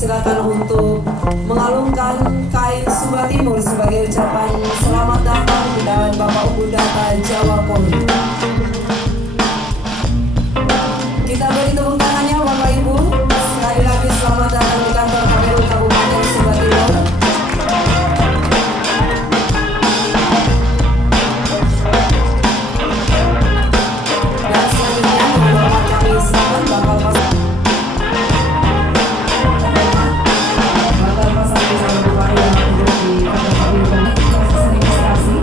persilakan untuk mengalungkan kain Sumba Timur sebagai ucapan selamat datang dan Bapak Ibu Data Jawa Poli. Kita beri tepuk tangannya Bapak Ibu. Sekali lagi selamat datang di kantor KPU Kabupaten Sumba Timur. Dan selanjutnya Bapak kami silakan Bapak Pasang. Bapak Pasang bisa berupaya yang duduk di kantor KPU proses registrasi.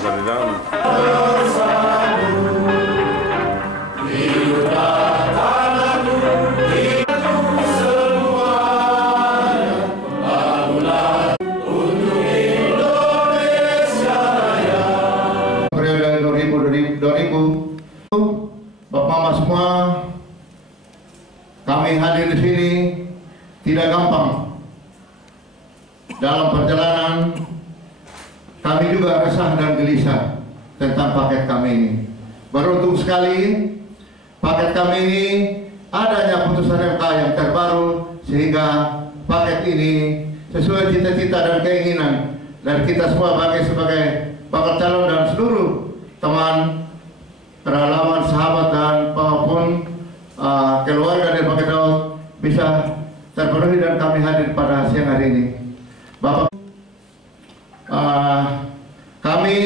Ada di dalam. Periode 2000, Bapak Mama semua, kami hadir di sini tidak gampang. Dalam perjalanan kami juga resah dan gelisah tentang paket kami ini. Beruntung sekali paket kami ini adanya putusan MK yang terbaru sehingga paket ini sesuai cita-cita dan keinginan dari kita semua sebagai bakal calon dan seluruh teman, relawan, sahabat dan maupun keluarga dari Paket Daud bisa terpenuhi dan kami hadir pada siang hari ini. Bapak, kami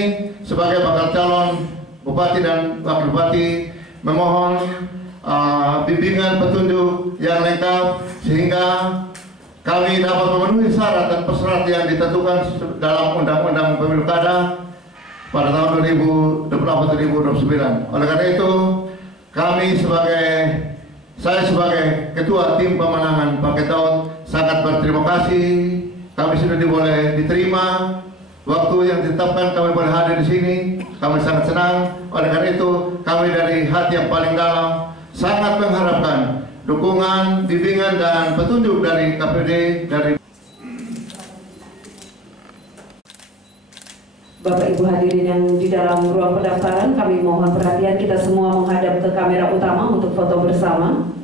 sebagai bakal calon bupati dan wakil bupati memohon bimbingan petunjuk yang lengkap sehingga kami dapat memenuhi syarat dan persyarat yang ditentukan dalam Undang-Undang Pemilu Kada pada tahun 2024-2029. Oleh karena itu, saya sebagai Ketua Tim Pemenangan Paket Daud sangat berterima kasih. Kami sudah boleh diterima. Waktu yang ditetapkan kami boleh hadir di sini. Kami sangat senang. Oleh karena itu, kami dari hati yang paling dalam sangat mengharapkan dukungan, bimbingan dan petunjuk dari KPD dari Bapak Ibu hadirin yang di dalam ruang pendaftaran, kami mohon perhatian kita semua menghadap ke kamera utama untuk foto bersama.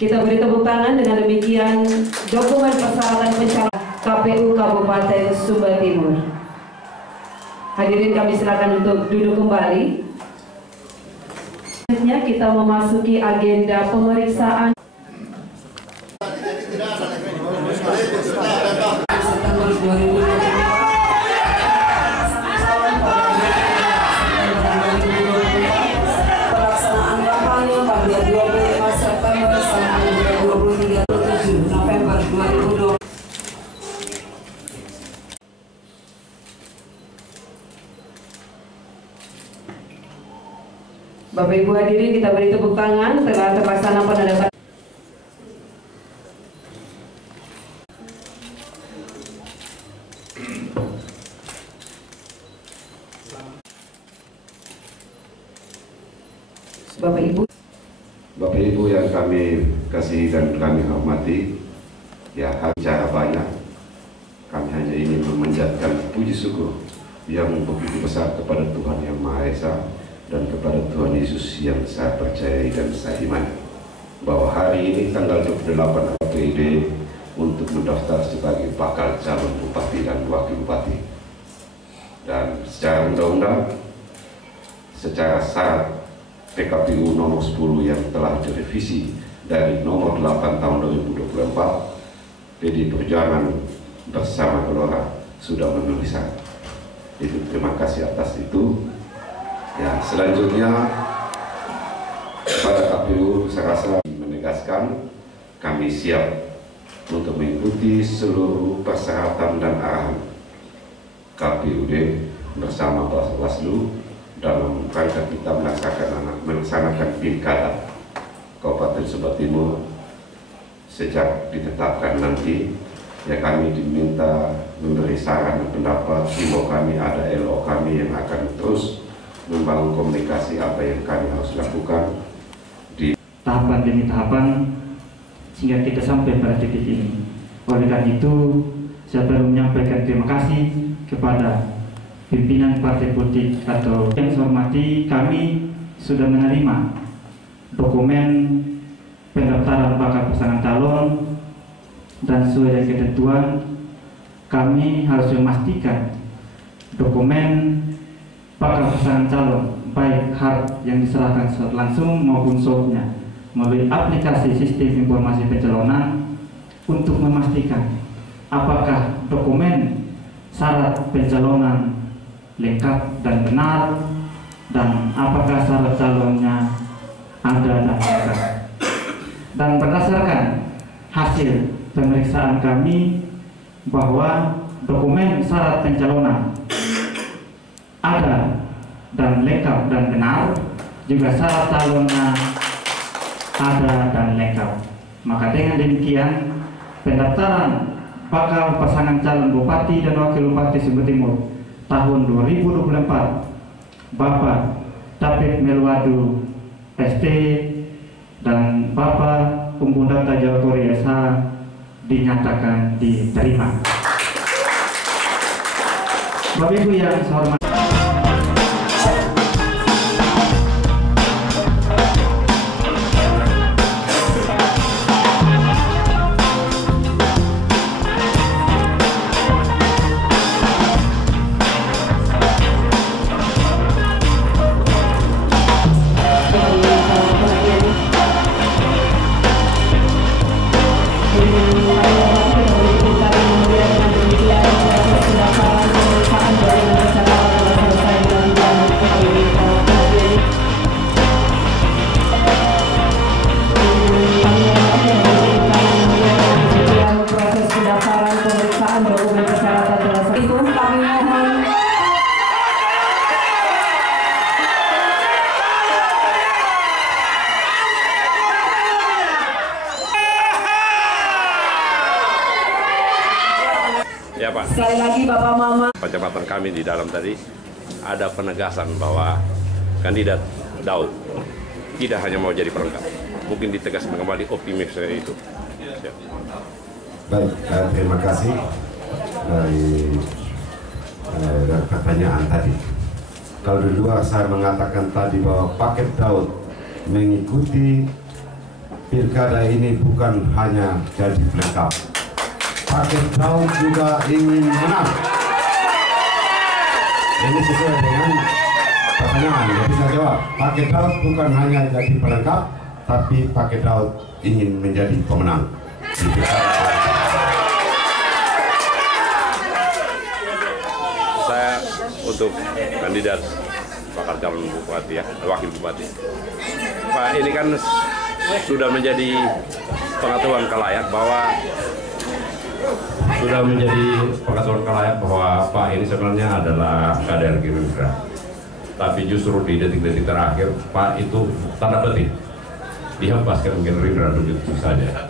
Kita beri tepuk tangan. Dengan demikian dokumen persyaratan pencalonan KPU Kabupaten Sumba Timur. Hadirin kami silakan untuk duduk kembali. Selanjutnya kita memasuki agenda pemeriksaan. September 2023. Pelaksanaan kampanye pada 25 September sampai 27 November 2020. Bapak Ibu hadirin, kita beri tepuk tangan telah terlaksana penandatanganan. Bapak Ibu yang kami kasih dan kami hormati, ya bicara banyak, kami hanya ingin memanjatkan puji syukur yang begitu besar kepada Tuhan Yang Maha Esa dan kepada Tuhan Yesus yang saya percayai dan saya imani, bahwa hari ini tanggal 28 APD untuk mendaftar sebagai bakal calon bupati dan wakil bupati, dan secara undang-undang, secara syarat PKPU nomor 10 yang telah direvisi dari nomor 8 tahun 2024, PD Perjuangan bersama Gelora sudah memenuhi syarat. Itu terima kasih atas itu. Ya, selanjutnya kepada KPU saya rasa menegaskan kami siap untuk mengikuti seluruh persyaratan dan arahan KPUD bersama Bawaslu dalam rangka kita melaksanakan pilkada Kabupaten Sumba Timur. Sejak ditetapkan nanti, ya kami diminta memberi saran dan pendapat. Himbau kami ada LO kami yang akan terus membangun komunikasi apa yang kami harus lakukan di tahapan demi tahapan sehingga kita sampai pada titik ini. Oleh karena itu, saya perlu menyampaikan terima kasih kepada pimpinan partai politik atau yang saya hormati. Kami sudah menerima dokumen pendaftaran bakal pasangan calon, dan sesuai dengan ketentuan kami harus memastikan dokumen bakal pasangan calon baik hard yang diserahkan langsung maupun softnya melalui aplikasi sistem informasi pencalonan untuk memastikan apakah dokumen syarat pencalonan lengkap dan benar, dan apakah syarat calonnya ada dan lengkap. Dan berdasarkan hasil pemeriksaan kami bahwa dokumen syarat pencalonan ada dan lengkap dan benar, juga syarat calonnya ada dan lengkap. Maka dengan demikian pendaftaran bakal pasangan calon Bupati dan Wakil Bupati Sumba Timur tahun 2024 Bapak David Melwadu ST dan Bapak Umbundata Jawa Korea SH dinyatakan diterima. Bapak Ibu yang saya hormati, ya Pak. Sekali lagi Bapak Mama. Percepatan kami di dalam tadi ada penegasan bahwa kandidat Daud tidak hanya mau jadi pelengkap, mungkin ditegaskan kembali optimisme itu. Siap. Baik, terima kasih dari pertanyaan tadi. Kalau dua saya mengatakan tadi bahwa paket Daud mengikuti pilkada ini bukan hanya jadi pelengkap. Paket Daud juga ingin menang. Ini sesuai dengan pertanyaan. Jadi saya jawab, paket Daud bukan hanya jadi pelengkap, tapi paket Daud ingin menjadi pemenang. Saya untuk kandidat bakal calon bupati ya, wakil bupati. Pak, ini kan sudah menjadi pengetahuan kalayak bahwa Pak ini sebenarnya adalah kader Gerindra. Tapi justru di detik-detik terakhir Pak itu tanda petik dihempaskan Gerindra begitu saja.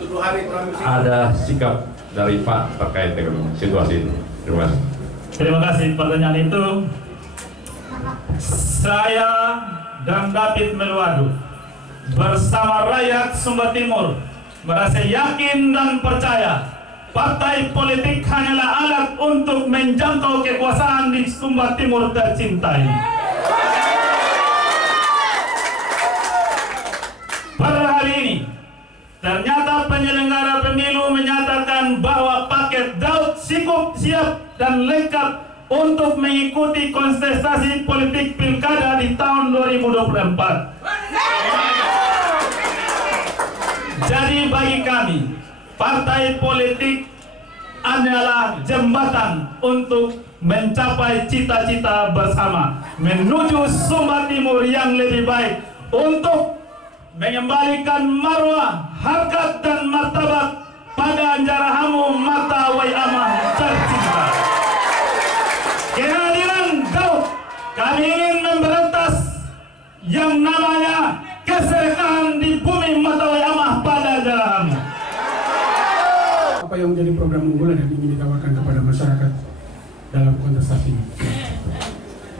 Ada sikap dari Pak terkait dengan situasi ini. Terima kasih. Terima kasih pertanyaan itu. Saya dan David Melwadu bersama rakyat Sumba Timur merasa yakin dan percaya partai politik hanyalah alat untuk menjangkau kekuasaan di Sumba Timur tercinta ini. Pada hari ini, ternyata penyelenggara pemilu menyatakan bahwa paket Daud cukup siap dan lengkap untuk mengikuti kontestasi politik pilkada di tahun 2024. Jadi bagi kami, partai politik adalah jembatan untuk mencapai cita-cita bersama menuju Sumba Timur yang lebih baik, untuk mengembalikan marwah, harkat dan martabat pada Anjarahamu Mata Wai Amah tercinta. Kehadiran Daud, kami ingin memberantas yang namanya keserakahan di bumi Mata Wai Amah pada Anjarahamu. Apa yang menjadi program unggulan yang ingin ditawarkan kepada masyarakat kontestasi.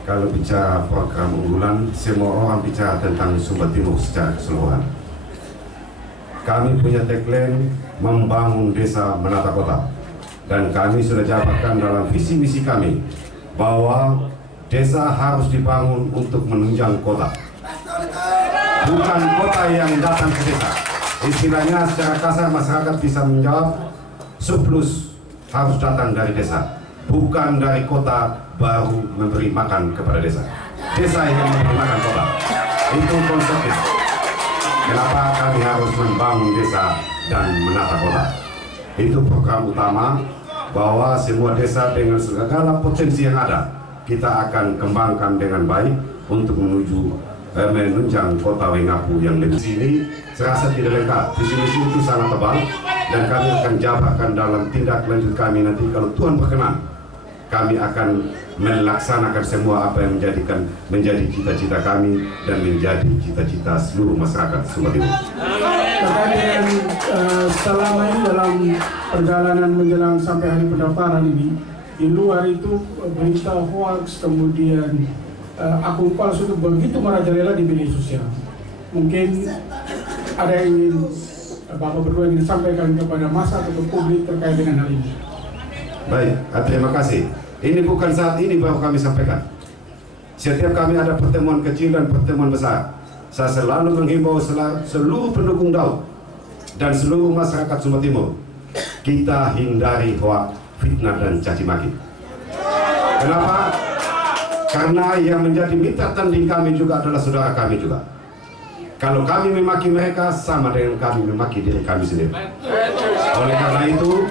Kalau bicara program unggulan, semua orang bicara tentang Sumba Timur secara keseluruhan. Kami punya tagline membangun desa menata kota, dan kami sudah jabarkan dalam visi misi kami bahwa desa harus dibangun untuk menunjang kota, bukan kota yang datang ke desa. Istilahnya secara kasar masyarakat bisa menjawab, surplus harus datang dari desa, bukan dari kota baru memberi makan kepada desa. Desa yang memberi makan kota. Itu konsepnya. Kenapa kami harus membangun desa dan menata kota? Itu program utama, bahwa semua desa dengan segala potensi yang ada kita akan kembangkan dengan baik untuk menuju menunjang kota Waingapu yang lebih. Sini serasa tidak lengkap. Visi misi itu sangat tebal, dan kami akan jabarkan dalam tindak lanjut kami nanti kalau Tuhan berkenan. Kami akan melaksanakan semua apa yang menjadi cita-cita kami dan menjadi cita-cita seluruh masyarakat Sumba Timur. Terkait dengan selama ini dalam perjalanan menjelang sampai hari pendaftaran ini, di luar itu berita hoax, kemudian akun palsu itu begitu merajalela di media sosial. Mungkin ada yang ingin Bapak berdua ingin sampaikan kepada massa atau publik terkait dengan hal ini. Baik, terima kasih. Ini bukan saat ini baru kami sampaikan. Setiap kami ada pertemuan kecil dan pertemuan besar, saya selalu menghimbau seluruh pendukung Daud dan seluruh masyarakat Sumba Timur, kita hindari hoax, fitnah dan caci maki. Kenapa? Karena yang menjadi mitra tanding kami juga adalah saudara kami juga. Kalau kami memaki mereka, sama dengan kami memaki diri kami sendiri. Oleh karena itu,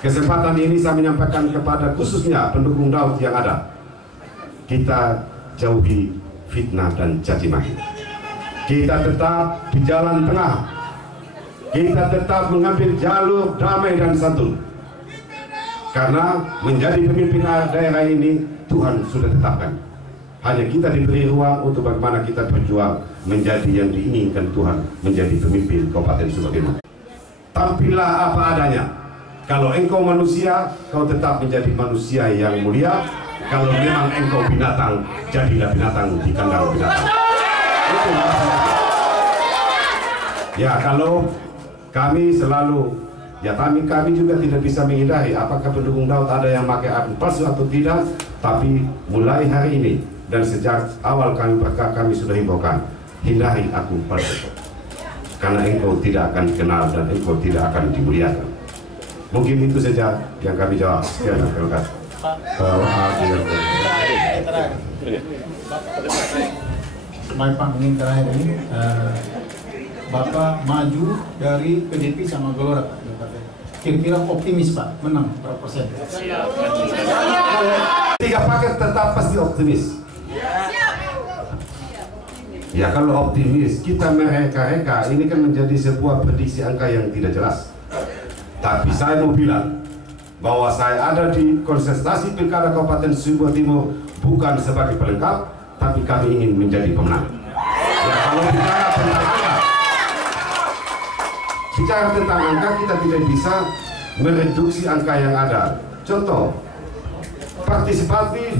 kesempatan ini saya menyampaikan kepada khususnya pendukung Daud yang ada. Kita jauhi fitnah dan caci maki. Kita tetap di jalan tengah. Kita tetap mengambil jalur damai dan santun. Karena menjadi pemimpin daerah ini Tuhan sudah tetapkan. Hanya kita diberi ruang untuk bagaimana kita berjuang menjadi yang diinginkan Tuhan, menjadi pemimpin Kabupaten Sumba Timur. Tampillah apa adanya. Kalau engkau manusia, kau tetap menjadi manusia yang mulia. Kalau memang engkau binatang, jadilah binatang di kandang binatang. Itu maksudnya. Ya, kalau kami selalu, ya kami juga tidak bisa menghindari apakah pendukung Daud ada yang pakai akun palsu atau tidak. Tapi mulai hari ini dan sejak awal kami sudah himbaukan, hindari akun palsu, karena engkau tidak akan dikenal dan engkau tidak akan dimuliakan. Mungkin itu saja yang kami jawab. Sekian, terima kasih. Baik Pak, ingin terakhir ini Bapak maju dari PDP sama Gelora Pak. Kira-kira optimis Pak, menang berapa persen? 3 paket tetap pasti optimis. Ya kalau optimis, kita mereka-reka, ini kan menjadi sebuah prediksi angka yang tidak jelas. Tapi saya mau bilang bahwa saya ada di kontestasi Pilkada Kabupaten Sumba Timur bukan sebagai pelengkap, tapi kami ingin menjadi pemenang. Ya kalau bicara tentang angka, kita tidak bisa mereduksi angka yang ada. Contoh, partisipatif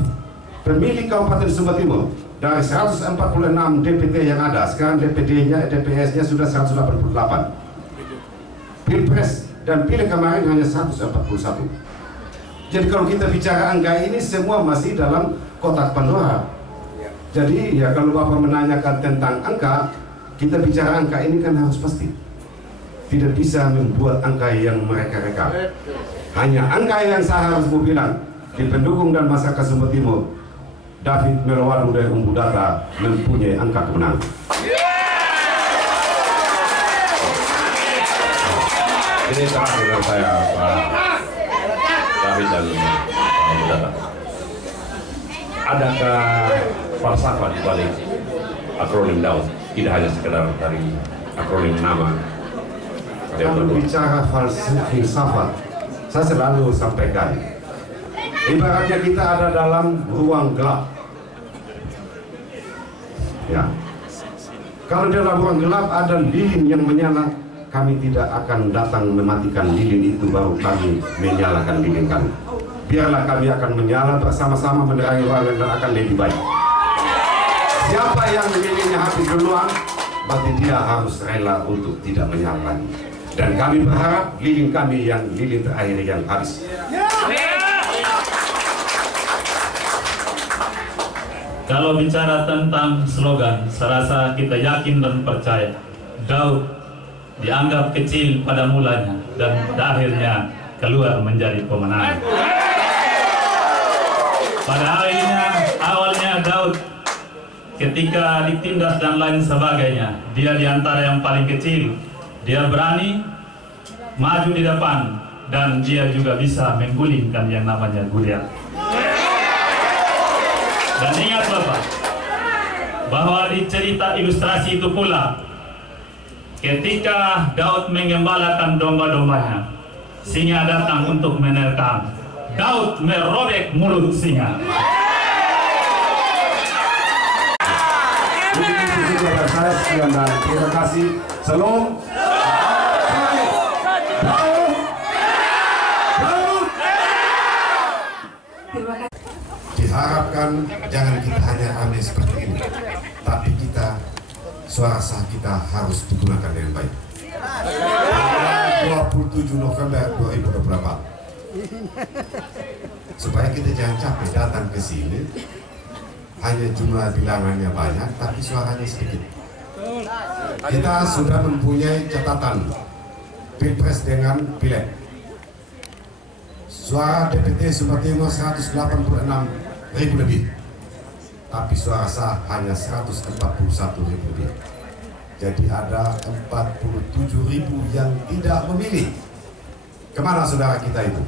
pemilih Kabupaten Sumba Timur dari 146 DPT yang ada, sekarang DPS-nya sudah 188. Pilpres dan pilih kemarin hanya 141. Jadi kalau kita bicara angka ini semua masih dalam kotak Pandora. Jadi ya kalau Bapak menanyakan tentang angka, kita bicara angka ini kan harus pasti. Tidak bisa membuat angka yang mereka-reka. Hanya angka yang saya harus mau bilang di pendukung dan masyarakat Sumba Timur, David Melowadu dari Umbu Data mempunyai angka kemenangan. Ini terakhir dengan saya Pak David dan Umbu Data. Adakah falsafah di balik akronim Daud? Tidak hanya sekedar dari akronim nama. Kalau bicara filsafat, saya selalu sampaikan, ibaratnya kita ada dalam ruang gelap. Ya, kalau dalam ruang gelap ada lilin yang menyala, kami tidak akan datang mematikan lilin itu baru kami menyalakan lilin kami. biarlah kami akan menyala bersama-sama menerangi ruangan dan akan lebih baik. Siapa yang lilinnya habis duluan, berarti dia harus rela untuk tidak menyala lagi. Dan kami berharap lilin kami yang lilin terakhir yang habis. Kalau bicara tentang slogan, saya rasa kita yakin dan percaya Daud dianggap kecil pada mulanya dan pada akhirnya keluar menjadi pemenang. Pada awalnya Daud ketika ditindas dan lain sebagainya, dia diantara yang paling kecil. Dia berani maju di depan dan dia juga bisa menggulingkan yang namanya Goliat. Dan ingat Bapak, bahwa di cerita ilustrasi itu pula, ketika Daud mengembalakan domba-dombanya, singa datang untuk menerkam. Daud merobek mulut singa. Terima kasih. Salam. Diharapkan jangan kita hanya ramai seperti ini, tapi kita suara sah kita harus digunakan dengan baik. 27 November 2024 supaya kita jangan capek datang ke sini hanya jumlah bilangannya banyak tapi suaranya sedikit. Kita sudah mempunyai catatan Pilpres dengan Pileg. Suara DPT Sumba Timur 186.000 lebih, tapi suara sah hanya 141.000 lebih. Jadi ada 47.000 yang tidak memilih. Kemana saudara kita itu?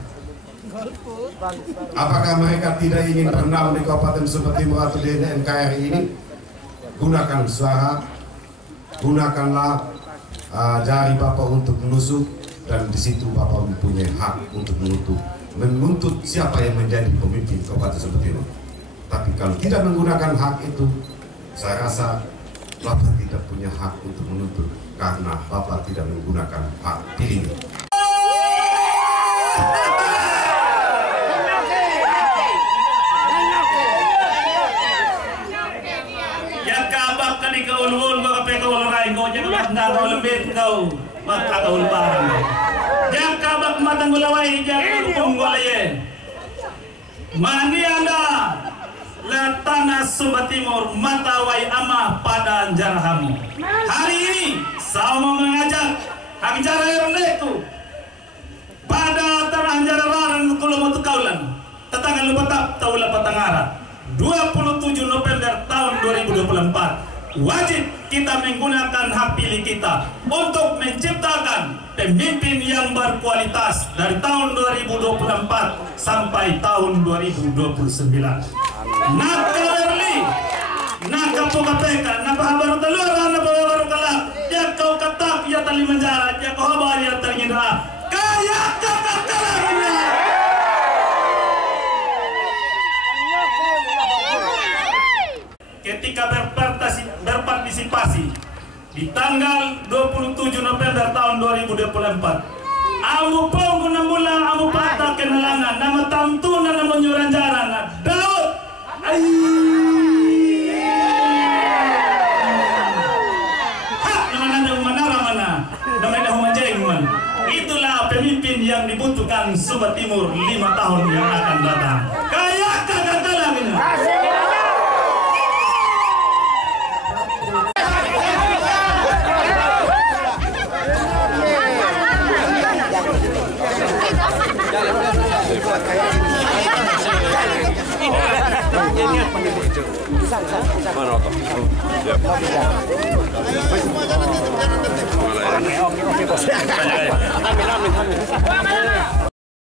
Apakah mereka tidak ingin berenang di Kabupaten Sumba Timur atau di NKRI ini? Gunakan suara, gunakanlah jari Bapak untuk menusuk, dan di situ Bapak mempunyai hak untuk menuntut siapa yang menjadi pemimpin Kabupaten Sumba Timur. Tapi kalau tidak menggunakan hak itu, saya rasa Bapak tidak punya hak untuk menuntut karena Bapak tidak menggunakan hak pilih. Yang kabak kan ikaulul baka pekaul rai ko jangan nggak lembet kau maka kaul barang. Yang kabak matang gulawai jangan punggolaye. Mani anda Tanah Sumba Timur matawai ama pada jarahamu. Hari ini sama mengajak acara itu pada tanah jararan kulo kaulan tetangga lupa tak taula patangara 27 November tahun 2024 wajib kita menggunakan hak pilih kita untuk menciptakan pemimpin yang berkualitas dari tahun 2024 sampai tahun 2029. Nakalerli, nakapuka-peka, napahabaru taluran, napahabaru kalak, ya kau katak, ya tali menjara, ya kau habar, ya tali nyindra, kaya kakak-kakaknya. Ketika berpartisipasi di tanggal 27 November tahun 2024, amu pong kuna mula amu pata kenalangan nama tamtuna nama nyuranjaran Daud hak nama nanda manara mana nama dah humanjengman. Itulah pemimpin yang dibutuhkan Sumba Timur 5 tahun yang akan datang. Kaya kakak-kakaknya. Oke, bos. Amin.